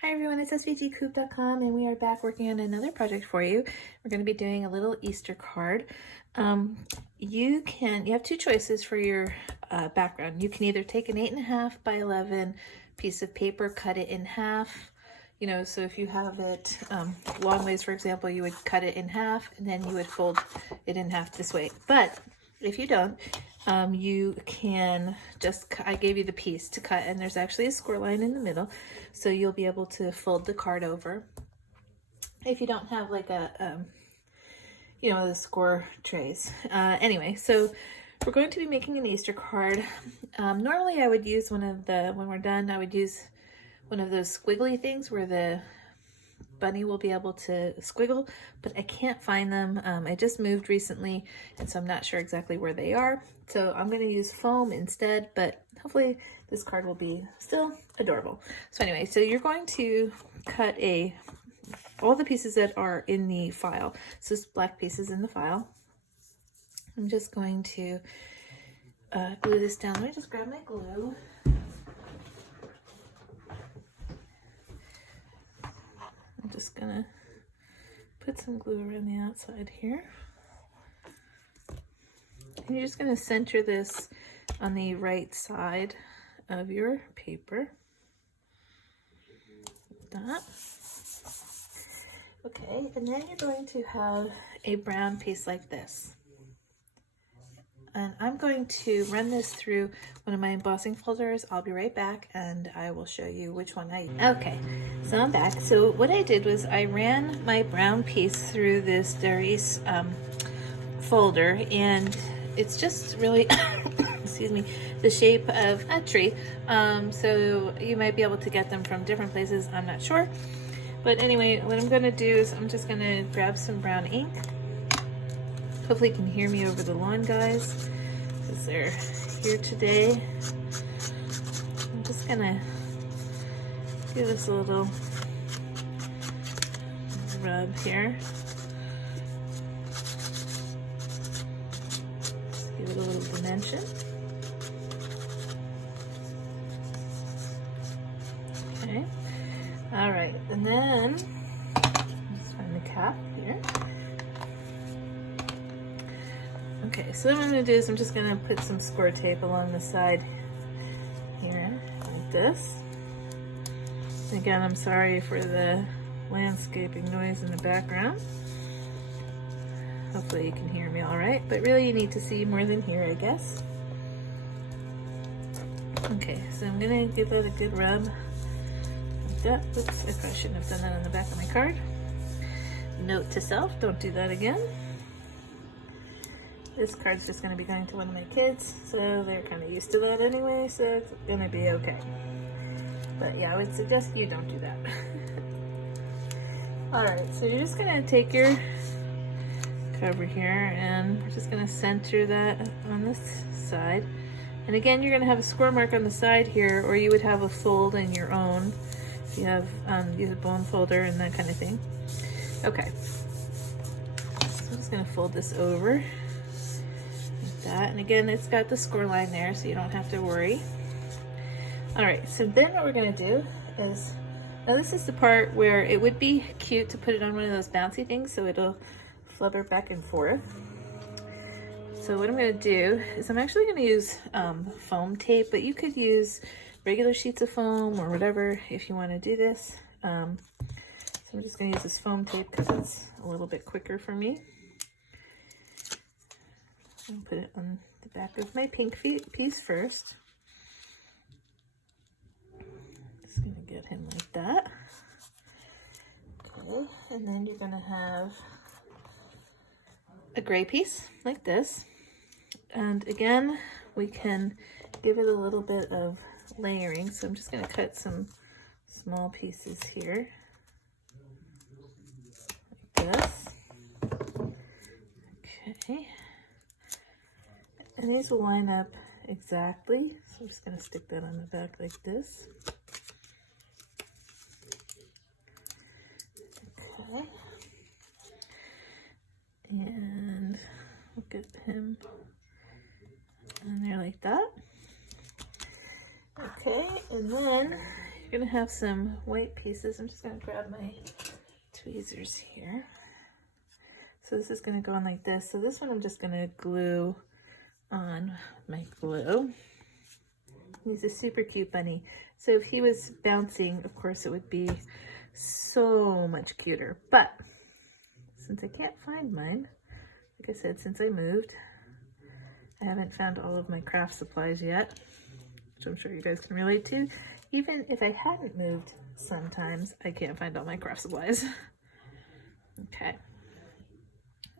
Hi everyone, it's svgcoop.com and we are back working on another project for you. We're going to be doing a little Easter card. You have two choices for your background. You can either take an 8.5 by 11 piece of paper, cut it in half. So if you have it long ways, for example, you would cut it in half and then you would fold it in half this way. But if you don't, you can just, I gave you the piece to cut and there's actually a score line in the middle. So you'll be able to fold the card over. If you don't have like the score trays. Anyway, so we're going to be making an Easter card. Normally I would use when we're done, I would use one of those squiggly things where the bunny will be able to squiggle, but I can't find them. I just moved recently, and so I'm not sure exactly where they are. So I'm going to use foam instead, but hopefully this card will be still adorable. So anyway, so you're going to cut all the pieces that are in the file. So it's black pieces in the file. I'm just going to glue this down. Let me just grab my glue. I'm just gonna put some glue around the outside here. And you're just gonna center this on the right side of your paper. Like that. Okay, and then you're going to have a brown piece like this. And I'm going to run this through one of my embossing folders. I'll be right back and I will show you which one I use. Okay, so I'm back. So what I did was I ran my brown piece through this Darice folder, and it's just really, excuse me, the shape of a tree. So you might be able to get them from different places, I'm not sure. But anyway, what I'm gonna do is I'm just gonna grab some brown ink. Hopefully you can hear me over the lawn, guys, because they're here today. I'm just gonna give this a little rub here. Just give it a little dimension. Okay. All right, and then let's find the cap here. Okay, so what I'm going to do is I'm just going to put some score tape along the side here, like this. Again, I'm sorry for the landscaping noise in the background. Hopefully you can hear me all right, but really you need to see more than hear, I guess. Okay, so I'm going to give that a good rub. Like that. Oops, I probably shouldn't have done that on the back of my card. Note to self, don't do that again. This card's just going to be going to one of my kids, so they're kind of used to that anyway, so it's going to be okay. But yeah, I would suggest you don't do that. Alright, so you're just going to take your cover here, and we're just going to center that on this side. And again, you're going to have a score mark on the side here, or you would have a fold in your own. If you have use a bone folder and that kind of thing. Okay, so I'm just going to fold this over. That. And again, it's got the score line there, so you don't have to worry. All right, so then what we're going to do is, now this is the part where it would be cute to put it on one of those bouncy things so it'll flubber back and forth. So what I'm going to do is I'm actually going to use foam tape, but you could use regular sheets of foam or whatever if you want to do this. So I'm just going to use this foam tape because it's a little bit quicker for me. I'll put it on the back of my pink piece first. Just gonna get him like that. Okay, and then you're gonna have a gray piece like this. And again, we can give it a little bit of layering. So I'm just gonna cut some small pieces here, like this. Okay. And these will line up exactly. So I'm just going to stick that on the back like this. Okay. And we'll get him in there like that. Okay, and then you're gonna have some white pieces. I'm just gonna grab my tweezers here. So this is gonna go on like this. So this one I'm just gonna glue on my glue. He's a super cute bunny. So if he was bouncing, of course it would be so much cuter. But since I can't find mine, like I said, since I moved, I haven't found all of my craft supplies yet, which I'm sure you guys can relate to. Even if I hadn't moved, sometimes I can't find all my craft supplies. Okay.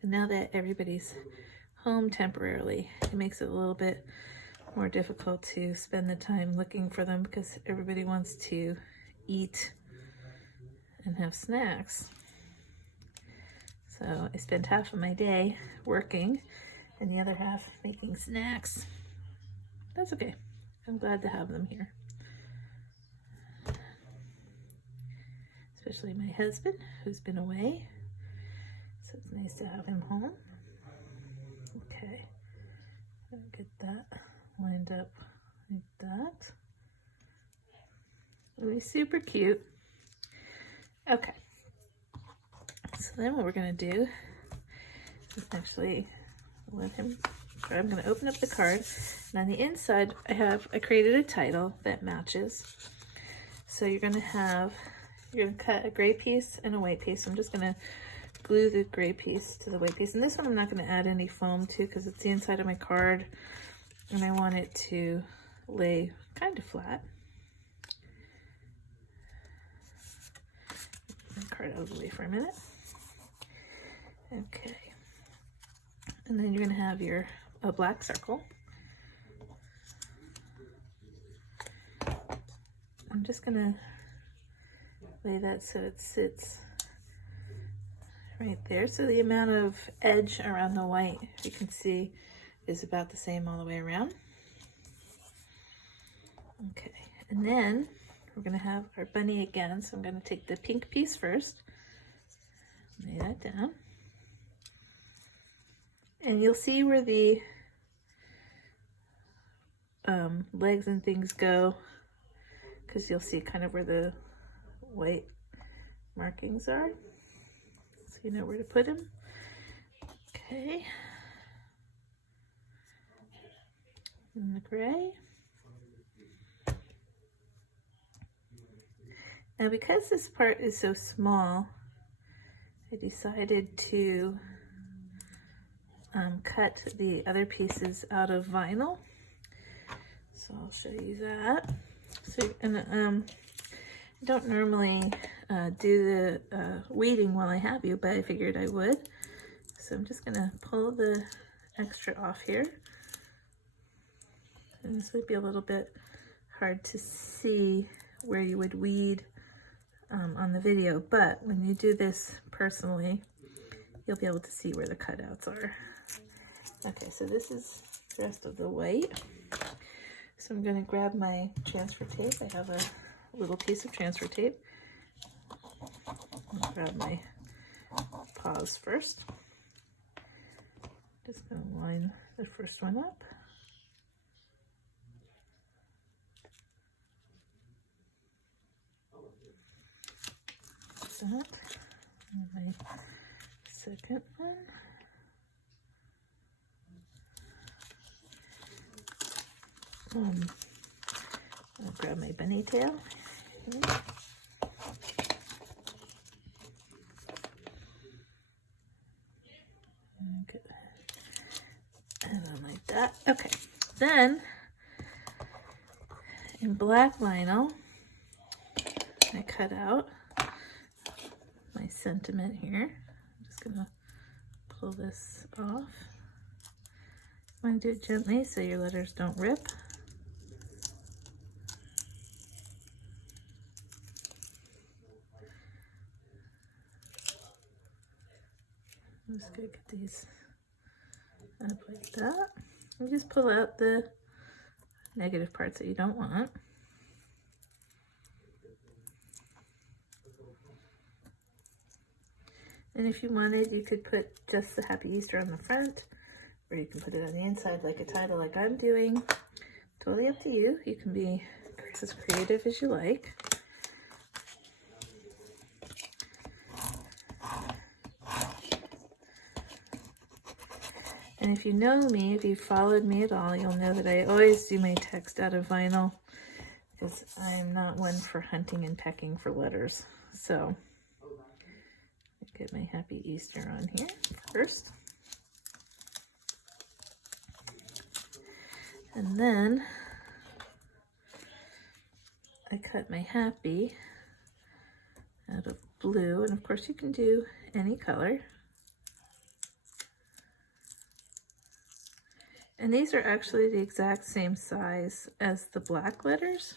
And now that everybody's home temporarily, it makes it a little bit more difficult to spend the time looking for them because everybody wants to eat and have snacks. So I spend half of my day working and the other half making snacks. That's okay. I'm glad to have them here. Especially my husband, who's been away. So it's nice to have him home. Okay. I'll get that lined up like that. It'll be super cute. Okay. So then what we're gonna do is actually let him, I'm gonna open up the card, and on the inside I created a title that matches. So you're gonna cut a gray piece and a white piece. I'm just gonna glue the gray piece to the white piece. And this one I'm not gonna add any foam to because it's the inside of my card and I want it to lay kind of flat. Get the card out of the way for a minute. Okay. And then you're gonna have a black circle. I'm just gonna lay that so it sits right there. So the amount of edge around the white, you can see, is about the same all the way around. Okay, and then we're gonna have our bunny again. So I'm gonna take the pink piece first, lay that down. And you'll see where the legs and things go, because you'll see kind of where the white markings are. So you know where to put them. Okay. And the gray. Now because this part is so small, I decided to cut the other pieces out of vinyl. So I'll show you that. So, and I don't normally do the weeding while I have you, but I figured I would. So I'm just gonna pull the extra off here. And this would be a little bit hard to see where you would weed on the video, but when you do this personally, you'll be able to see where the cutouts are. Okay, so this is the rest of the white. So I'm gonna grab my transfer tape. I have a little piece of transfer tape. I'll grab my paws first. Just gonna line the first one up. That. And my second one. I'll grab my bunny tail. Okay. And then like that. Okay. Then in black vinyl, I cut out my sentiment here. I'm just gonna pull this off. I want to do it gently so your letters don't rip. I'm just gonna get these up like that. And just pull out the negative parts that you don't want. And if you wanted, you could put just the Happy Easter on the front, or you can put it on the inside like a title like I'm doing. Totally up to you. You can be as creative as you like. if you know me, if you've followed me at all, you'll know that I always do my text out of vinyl because I'm not one for hunting and pecking for letters. So get my Happy Easter on here first. And then I cut my happy out of blue, and of course you can do any color. And these are actually the exact same size as the black letters.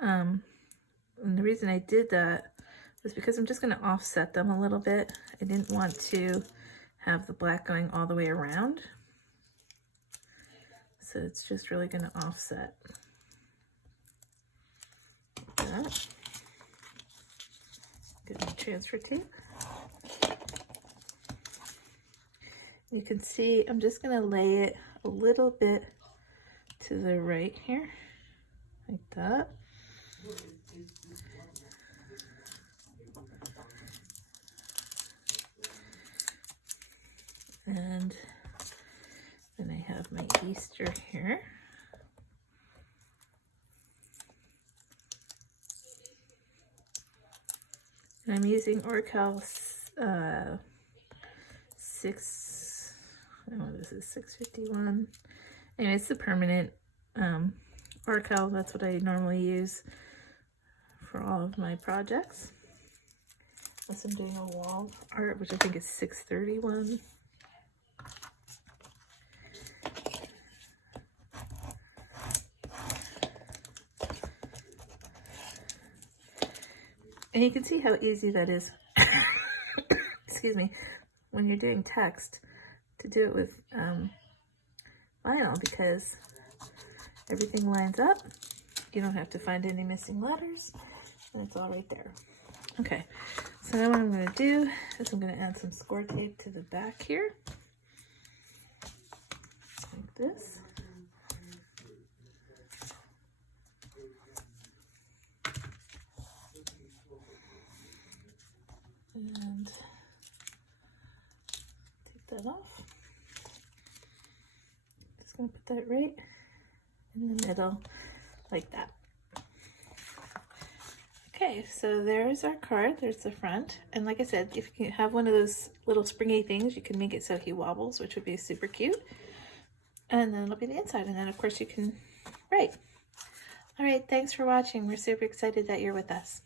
And the reason I did that was because I'm just going to offset them a little bit. I didn't want to have the black going all the way around. So it's just really going to offset that. Get my transfer tape. You can see I'm just going to lay it a little bit to the right here, like that. And then I have my Easter here. And I'm using Oracal 651. Anyway, it's the permanent Oracal. That's what I normally use for all of my projects. Unless I'm doing a wall art, which I think is 631. And you can see how easy that is, excuse me, when you're doing text, to do it with vinyl, because everything lines up. You don't have to find any missing letters, and it's all right there. Okay, so now what I'm going to do is I'm going to add some score tape to the back here, like this. And take that off. Just going to put that right in the middle, like that. Okay, so there's our card. There's the front. And like I said, if you have one of those little springy things, you can make it so he wobbles, which would be super cute. And then it'll be the inside. And then, of course, you can write. All right, thanks for watching. We're super excited that you're with us.